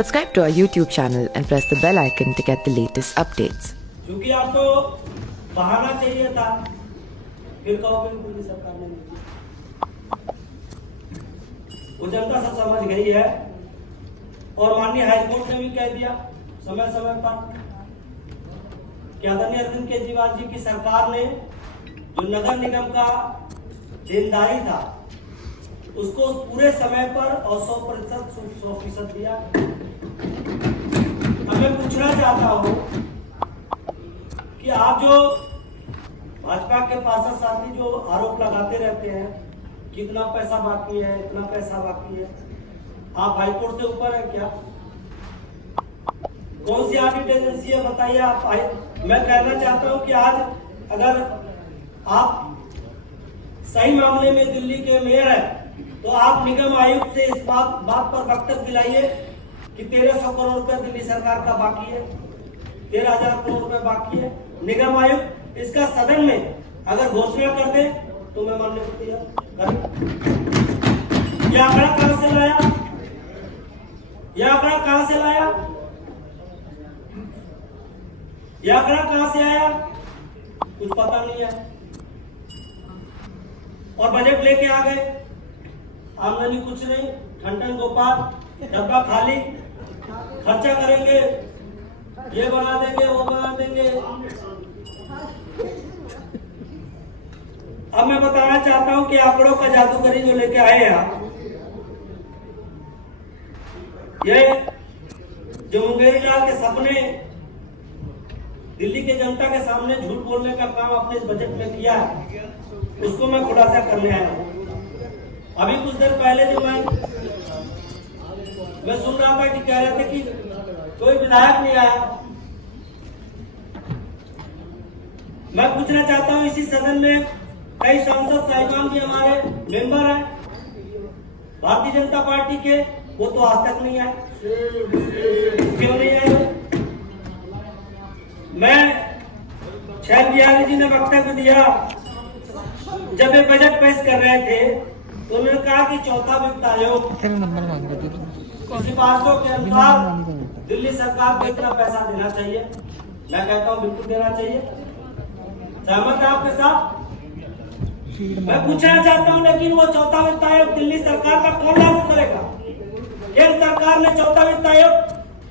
Subscribe to our YouTube channel and press the bell icon to get the latest updates. क्योंकि आपको बहाना चाहिए था, फिर कहोगे पूरी सरकार ने नहीं। वो जनता सब समझ गई है और माननीय हाईकोर्ट ने भी कह दिया समय समय पर कि आदरणीय अरविंद केजरीवाल जी की सरकार ने जो नगर निगम का देनदारी था उसको पूरे समय पर और 100% दिया। अब मैं पूछना चाहता हूं कि आप जो भाजपा के पार्षद साथी जो आरोप लगाते रहते हैं कितना पैसा बाकी है, इतना पैसा बाकी है, आप हाईकोर्ट से ऊपर है क्या? कौन सी ऑडिट एजेंसी है बताइए आप। मैं कहना चाहता हूं कि आज अगर आप सही मामले में दिल्ली के मेयर हैं तो आप निगम आयुक्त से इस बात पर वक्तव्य दिलाइए कि 1300 करोड़ रुपए दिल्ली सरकार का बाकी है, 13,000 करोड़ रुपए बाकी है। निगम आयुक्त इसका सदन में अगर घोषणा कर दे तो मैं मानने को तैयार करूं। यह आंकड़ा कहां से लाया? यह आंकड़ा कहां से लाया? यह आंकड़ा कहां से आया? कुछ पता नहीं है। और बजट लेके आ गए, आमदनी कुछ नहीं, ठंडन गोपाल, डब्बा खाली, खर्चा करेंगे, ये बना देंगे, वो बना देंगे। अब मैं बताना चाहता हूं कि आंकड़ों का जादूगरी जो लेके आए हैं आप, ये जो मुंगेरी लाल के सपने दिल्ली के जनता के सामने झूठ बोलने का काम आपने इस बजट में किया है, उसको मैं खुलासा करने आया हूं। अभी कुछ देर पहले जो मैं सुन रहा था कि कह रहे थे कि कोई विधायक नहीं आया। मैं पूछना चाहता हूं, इसी सदन में कई सांसद साहिबान भी हमारे मेंबर हैं भारतीय जनता पार्टी के, वो तो आज तक नहीं आए। क्यों नहीं आए? मैं शैल बिहारी जी ने वक्तव्य दिया जब ये बजट पेश कर रहे थे तो उन्होंने कहा कि चौथा वित्त आयोग सिफारिशों के अनुसार दिल्ली सरकार को इतना पैसा देना चाहिए। मैं कहता हूं बिल्कुल देना चाहिए, सहमत है आपके साथ। मैं पूछना चाहता हूं लेकिन वो चौथा वित्त आयोग दिल्ली सरकार का कौन लागू करेगा? केंद्र सरकार ने चौथा वित्त आयोग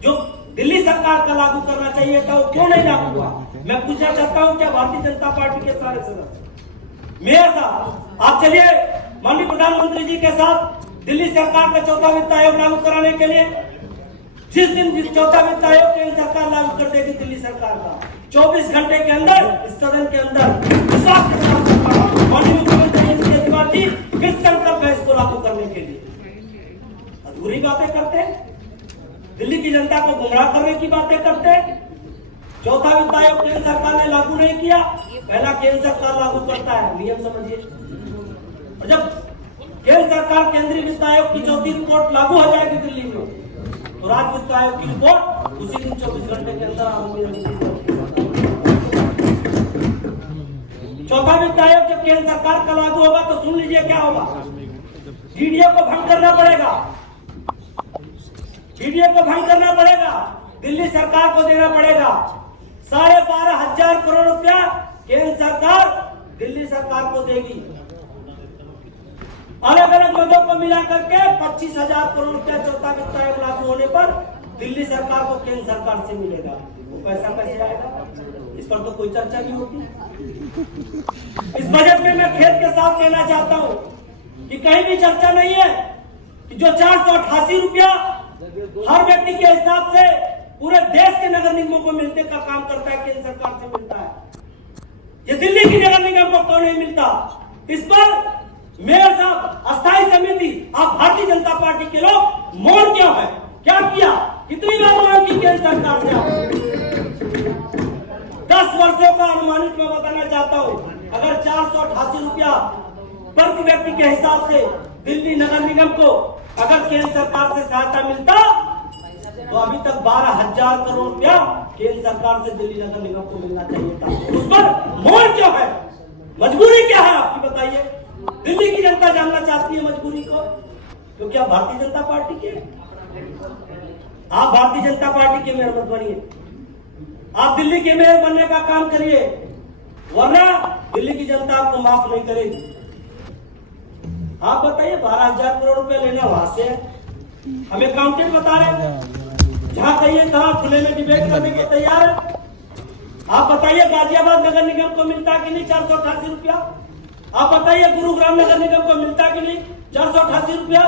जो दिल्ली सरकार का लागू करना चाहिए था वो क्यों नहीं लागू हुआ? मैं पूछना चाहता हूं क्या भारतीय जनता पार्टी के सारे सदस्य मेयर साहब आप चलिए माननीय प्रधानमंत्री जी के साथ दिल्ली सरकार का चौथा वित्त आयोग लागू कराने के लिए। जिस दिन चौथा वित्त आयोग केंद्र सरकार लागू कर देगी दिल्ली सरकार का, 24 घंटे के अंदर इस सदन के अंदर माननीय मुख्यमंत्री केजरीवाल जी किस संकल्प है इसको लागू करने के लिए? अधूरी बातें करते, दिल्ली की जनता को गुमराह करने की बातें करते। चौथा वित्त आयोग केंद्र सरकार ने लागू नहीं किया, पहला केंद्र सरकार लागू करता है, नियम समझिए। और जब केंद्र सरकार केंद्रीय वित्त आयोग की चौथी रिपोर्ट लागू हो जाएगी दिल्ली में तो राज्य वित्त आयोग की रिपोर्ट उसी दिन 24 घंटे के अंदर आएगी। चौथा वित्त आयोग जब केंद्र सरकार का लागू होगा तो सुन लीजिए क्या होगा। डीडीए को भंग करना पड़ेगा, डीडीए को भंग करना पड़ेगा, दिल्ली सरकार को देना पड़ेगा 12,500 करोड़ रुपया केंद्र सरकार दिल्ली सरकार को देगी। अलग अलग मदों को मिला करके 25,000 करोड़ रुपया चौथा वित्त आयोग लागू होने पर दिल्ली सरकार को केंद्र सरकार से मिलेगा। वो पैसा कैसे आएगा? इस पर तो कोई चर्चा नहीं होती। इस बजट में मैं खेद के साथ कहना चाहता हूं कि कहीं भी चर्चा नहीं है कि जो 488 रुपया हर व्यक्ति के हिसाब से पूरे देश के नगर निगमों को मिलने का काम करता है केंद्र सरकार से मिलता है, ये दिल्ली की नगर निगम को क्यों नहीं मिलता? इस पर मेयर साहब, अस्थायी समिति, आप भारतीय जनता पार्टी के लोग मौन क्यों है? क्या किया? कितनी बार मांग की केंद्र सरकार से? 10 वर्षों का अनुमानित मैं बताना चाहता हूं, अगर 488 रुपया प्रति व्यक्ति के हिसाब से दिल्ली नगर निगम को अगर केंद्र सरकार से सहायता मिलता तो अभी तक 12,000 करोड़ रुपया केंद्र सरकार से दिल्ली नगर निगम को मिलना चाहिए था। उस पर मौन क्यों है? मजबूरी क्या है आपकी बताइए? दिल्ली की जनता जानना चाहती है मजबूरी को, क्योंकि आप भारतीय जनता पार्टी के आप भारतीय जनता पार्टी के मेयर मत बनिए, आप दिल्ली के मेयर बनने का काम करिए, वरना दिल्ली की जनता आपको माफ नहीं करेगी। आप बताइए 12,000 करोड़ रुपए लेना वहां से है, हमें अकाउंटेंट बता रहे हैं, जहां कहिए तहां खुले में डिबेट करने को तैयार है। आप बताइए गाजियाबाद नगर निगम को मिलता कि नहीं 488 रुपया? आप बताइए गुरुग्राम नगर निगम को मिलता कि नहीं 488 रुपया?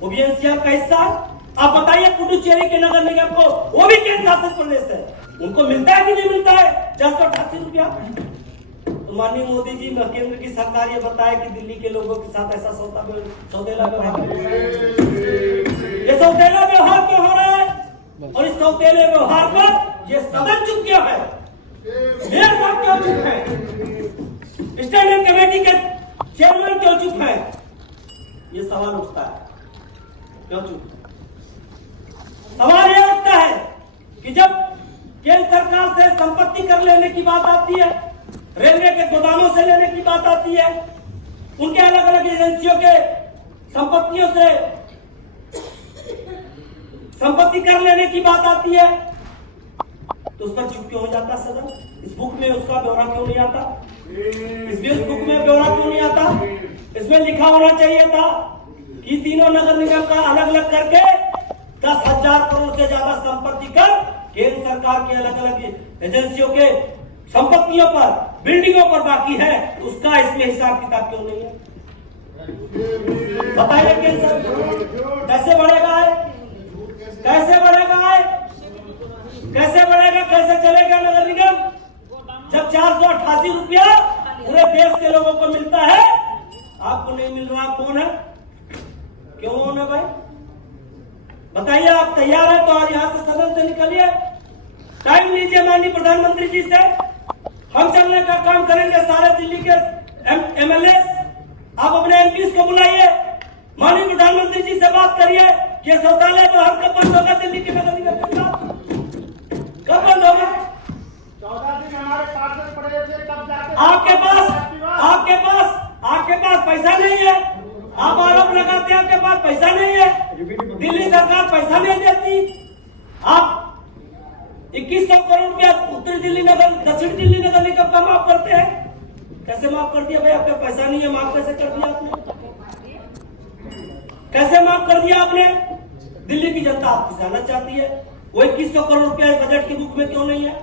वो भी एनसीआर का हिस्सा है। आप बताइए पुडुचेरी के नगर निगम को, वो भी केंद्र शासित प्रदेश है, उनको मिलता है कि नहीं मिलता है 488 रुपया? तो माननीय मोदी जी, केंद्र की सरकार ये बताए कि दिल्ली के लोगों के साथ ऐसा सौदेला व्यवहार, ये सौदेला व्यवहार क्यों हो रहा है? और इस सौदेले व्यवहार पर ये सदन चुप क्यों है? मेयर साहब क्यों चुप है? स्टैंडिंग कमेटी के चेयरमैन क्यों चुप है? ये सवाल उठता है, क्यों चुप? सवाल यह उठता है कि जब केंद्र सरकार से संपत्ति कर लेने की बात आती है, रेलवे के गोदामों से लेने की बात आती है, उनके अलग अलग एजेंसियों के संपत्तियों से संपत्ति कर लेने की बात आती है, तो उस पर चुप क्यों हो जाता सदन? इस बुक में उसका ब्यौरा क्यों नहीं आता? इस बुक में ब्यौरा क्यों नहीं आता? इसमें लिखा होना चाहिए था कि तीनों नगर निगम का अलग अलग करके 10,000 करोड़ से ज्यादा संपत्ति कर केंद्र सरकार के अलग अलग एजेंसियों के संपत्तियों पर, बिल्डिंगों पर बाकी है, उसका इसमें हिसाब किताब क्यों नहीं है? बताइए केंद्र सरकार कैसे बढ़ेगा है? कैसे बढ़ेगा है? कैसे बढ़ेगा, कैसे चलेगा नगर निगम जब 488 रुपया पूरे देश के लोगों को मिलता है, आपको नहीं मिल रहा? कौन है, क्यों होना भाई? बताइए, आप तैयार है तो आज यहां से सदन से निकलिए, टाइम लीजिए माननीय प्रधानमंत्री जी से, हम चलने का काम करेंगे। सारे दिल्ली के एमएलए, आप अपने एमपी को बुलाइए, माननीय प्रधानमंत्री जी से बात करिए कि शौचालय व्यवहार कब बंद होगा दिल्ली के नगर निगम के साथ? कब बंद होगा? 14 दिन हमारे पार्षद पड़े थे, तब जाके आपके पास पैसा नहीं है। आप आरोप लगाते हैं आपके पास पैसा नहीं है, दिल्ली सरकार पैसा नहीं देती। आप 2100 करोड़ रुपया उत्तरी दिल्ली नगर, दक्षिण दिल्ली नगर निगम का माफ करते हैं। कैसे माफ कर दिया भाई? आपका पैसा नहीं है, माफ कैसे कर दिया आपने? कैसे माफ कर दिया आपने? दिल्ली की जनता आपकी जाना चाहती है, वो 2100 करोड़ रुपया बजट की बुक में क्यों नहीं है?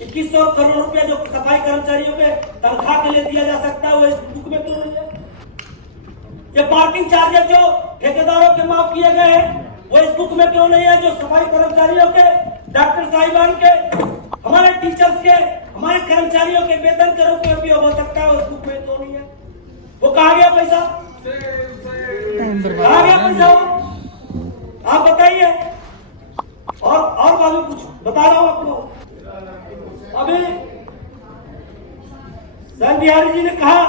2100 करोड़ रुपया जो सफाई कर्मचारियों के तनख्वाह के लिए दिया जा सकता है, वो इस बुक में क्यों नहीं है? ये पार्किंग चार्जेस जो ठेकेदारों के माफ किए गए हैं, वो इस बुक में क्यों नहीं है? जो सफाई कर्मचारियों के, डॉक्टर साहिबान के, हमारे टीचर्स के, हमारे कर्मचारियों के वेतन के रूप में उपयोग हो सकता है, उस बुक में क्यों नहीं है? वो कहा गया पैसा? कहा गया पैसा? आप बताइए। और बाबू कुछ बता रहा हूं आपको। अभी सर बिहारी जी ने कहा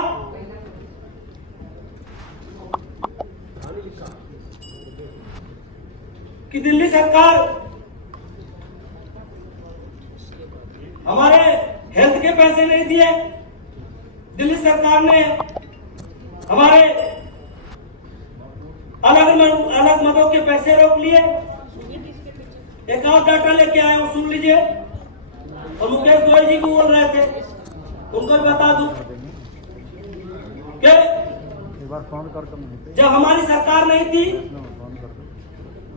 कि दिल्ली सरकार हमारे हेल्थ के पैसे नहीं दिए, दिल्ली सरकार ने हमारे अलग मदों के पैसे रोक लिए। एक और डाटा लेके आया हूं, सुन लीजिए। और मुकेश गोयल जी को बोल रहे थे, उनको भी बता दूं कि जब हमारी सरकार नहीं थी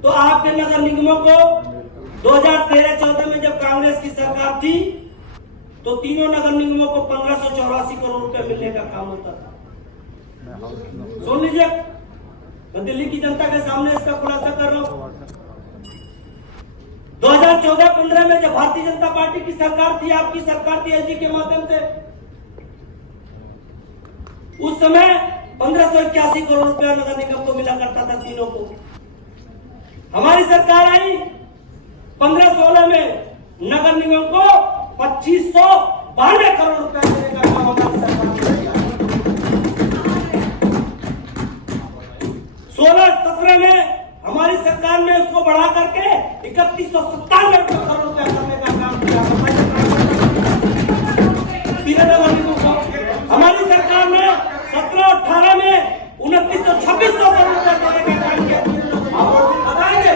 तो आपके नगर निगमों को 2013-14 में जब कांग्रेस की सरकार थी तो तीनों नगर निगमों को 1584 करोड़ रुपए मिलने का काम होता था। सुन लीजिए, मैं दिल्ली की जनता के सामने इसका खुलासा कर रहा हूं। 2014-15 में जब भारतीय जनता पार्टी की सरकार थी, आपकी सरकार थी एलजी के माध्यम से, उस समय 1581 करोड़ रुपया नगर निगम को मिला करता था तीनों को। हमारी सरकार आई 15-16 में नगर निगम को 2592 करोड़ रुपया देने का काम हमारी सरकार ने किया। 16-17 में हमारी सरकार ने उसको बढ़ा करके 3197 करोड़ रुपया करने का काम किया। हमारी सरकार ने 17-18 में 2926 करोड़ रुपया देने का काम किया। बताएंगे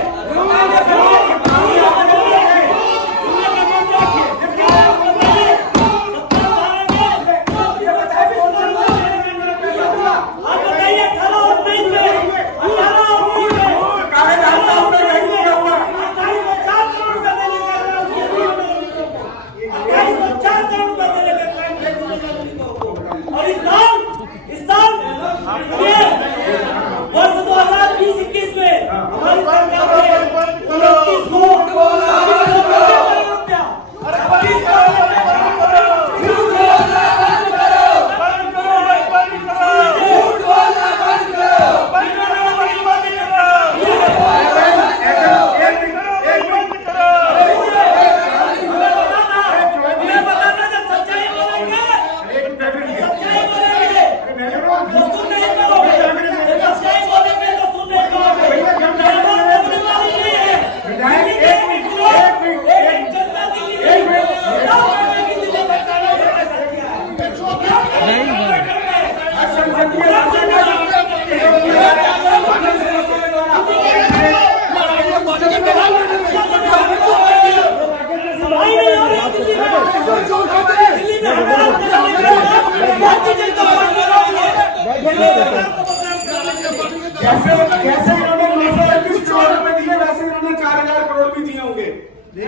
सुनने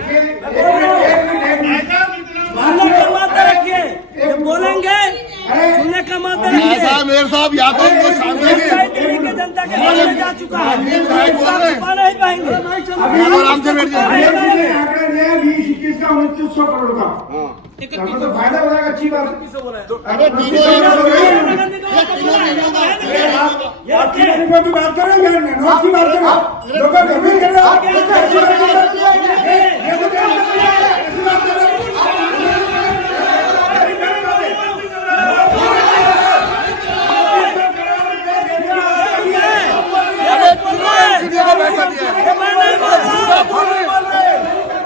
का माता रखिए, जब बोलेंगे सुनने का माता रखिए। मेयर साहब या तो उनको शांत रखिए। दिल्ली के जनता के सामने जा चुका है, नहीं पाएंगे। आराम से बैठ जाए। 2900 करोड़ का तो फायदा हो जाएगा। अच्छी बात। अरे की बात करेंगे, नोट की बात करें, लोग गंभीर कर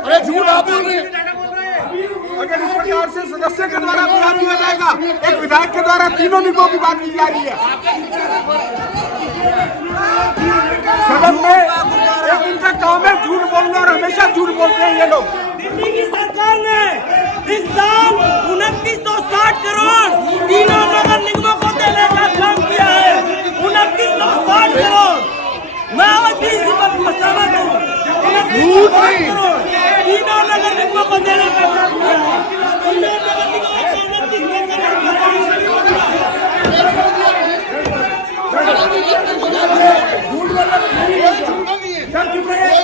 अरे झूठ आप बोल रहे हैं। अगर इस प्रकार से सदस्य के द्वारा बयान दिया जाएगा, एक विधायक के द्वारा तीनों निगमों की बात की जा रही है सदन में। एक इनका काम है झूठ बोलना और हमेशा झूठ बोलते हैं ये लोग। दिल्ली की सरकार ने इस साल 2960 करोड़ तीनों नगर निगमों को देने का काम किया है। 2960 करोड़। मैं अभी इसी पर सहमत हूँ। 2960 करोड़ तीनों नगर निगमों को देने का काम किया है।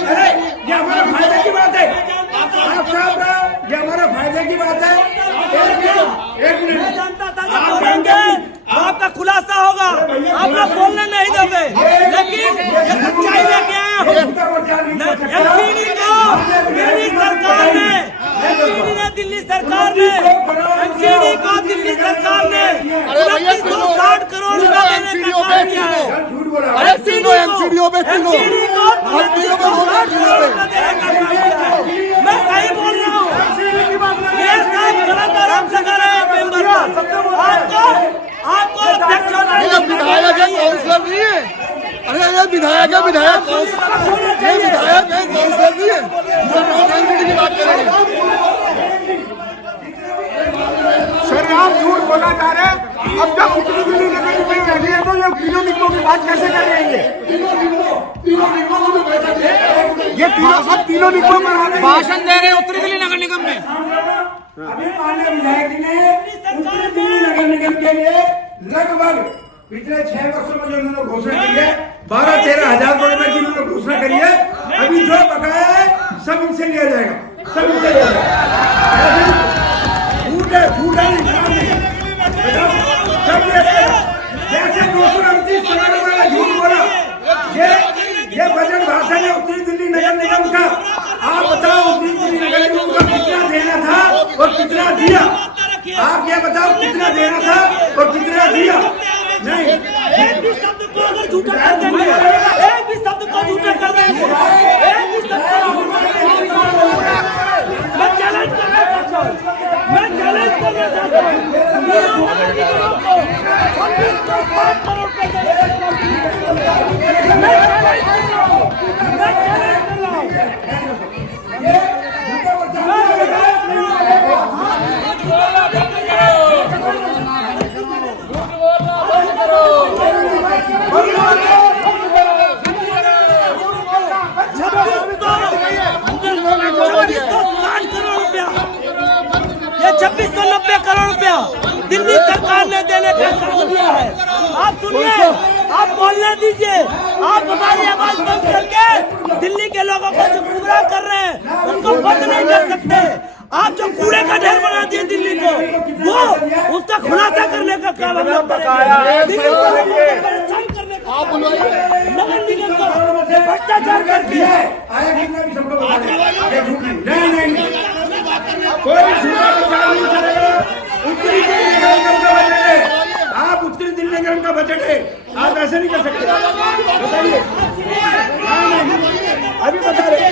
अरे ये हमारा फायदे की बात है, आप साहब, ये हमारा फायदे की बात है। एक मिनट जनता ताजा बोलेंगे तो आपका खुलासा होगा, आप लोग बोलने नहीं दोगे। लेकिन ये सच्चाई लेके आया हूँ। एमसीडी को दिल्ली सरकार ने, दिल्ली सरकार ने एमसीडी को दिल्ली सरकार ने 2960 करोड़ रुपया देने का काम किया है। अरे तीनों एमसीडीओ पे तीनों एमसीडी को 2960 करोड़ रुपया देने का काम किया है। मैं सही बोल रहा हूँ। ये सब गलत आरोप लगा रहे हैं मेंबर पर। आपको अध्यक्ष होना ये विधायक है, काउंसलर नहीं है। अरे ये विधायक है, विधायक ये विधायक है, काउंसलर नहीं है। एमसीडी की बात करेंगे। शरेआम झूठ बोला जा रहा है। अब जब उत्तरी दिल्ली नगर निगम में रही है तो ये तीनों निगमों की बात कैसे कर रहे हैं? ये तीनों निगमों में भाषण दे रहे हैं उत्तरी दिल्ली नगर निगम में। अभी माननीय विधायक जी ने उत्तरी दिल्ली नगर निगम के लिए लगभग पिछले 6 वर्षों में जो उन्होंने घोषणा की है 12-13 हजार करोड़ रुपए की उन्होंने घोषणा करी है। अभी जो बकाया है सब इनसे लिया जाएगा, सब इनसे लिया जाएगा। झूठ है, झूठ है, सब जैसे 229 करोड़ वाला झूठ बोला। ये बजट भाषण है उत्तरी दिल्ली नगर निगम का। आप बताओ उत्तरी दिल्ली नगर निगम को कितना देना था और कितना दिया? आप ये बताओ कितना देना था और कितना दिया? नहीं, एक भी शब्द को अगर झूठा कर देंगे, एक भी शब्द को झूठा कर देंगे, एक भी शब्द मैं चैलेंज करना चाहता हूँ, मैं चैलेंज करना चाहता हूँ। 2960 करोड़ का मैं चैलेंज कर रहा हूँ, मैं चैलेंज कर रहा ये 2690 करोड़ रुपया दिल्ली सरकार ने देने का काम किया है। आप सुनिए, आप बोलने दीजिए। आप हमारी आवाज बंद करके दिल्ली के लोगों को जो गुमराह कर रहे हैं उनको बंद नहीं कर सकते। आप जो कूड़े का ढेर बना दिए दिल्ली को, वो उसका खुलासा करने का काम हम लोग करेंगे। परेशान करने का नगर निगम को भ्रष्टाचार करती है। कोई झूठा प्रचार नहीं चलेगा। उत्तरी दिल्ली नगर निगम का बजट है, आप उत्तरी दिल्ली नगर का बजट है, आप ऐसे नहीं कर सकते। बताइए, अभी बता रहे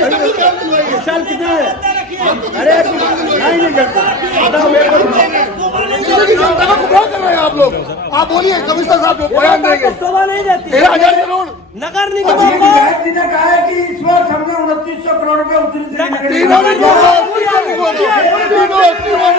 इस साल कितना है? अरे नहीं करता, बताओ आप लोग, आप बोलिए कमिश्नर साहब को बयान देंगे। शोभा नहीं देती 13,000 करोड़ नगर निगम विधायक जी ने कहा है कि इस वर्ष हमने 2900 करोड़ रुपए उत्तरी दिल्ली नगर निगम तीनों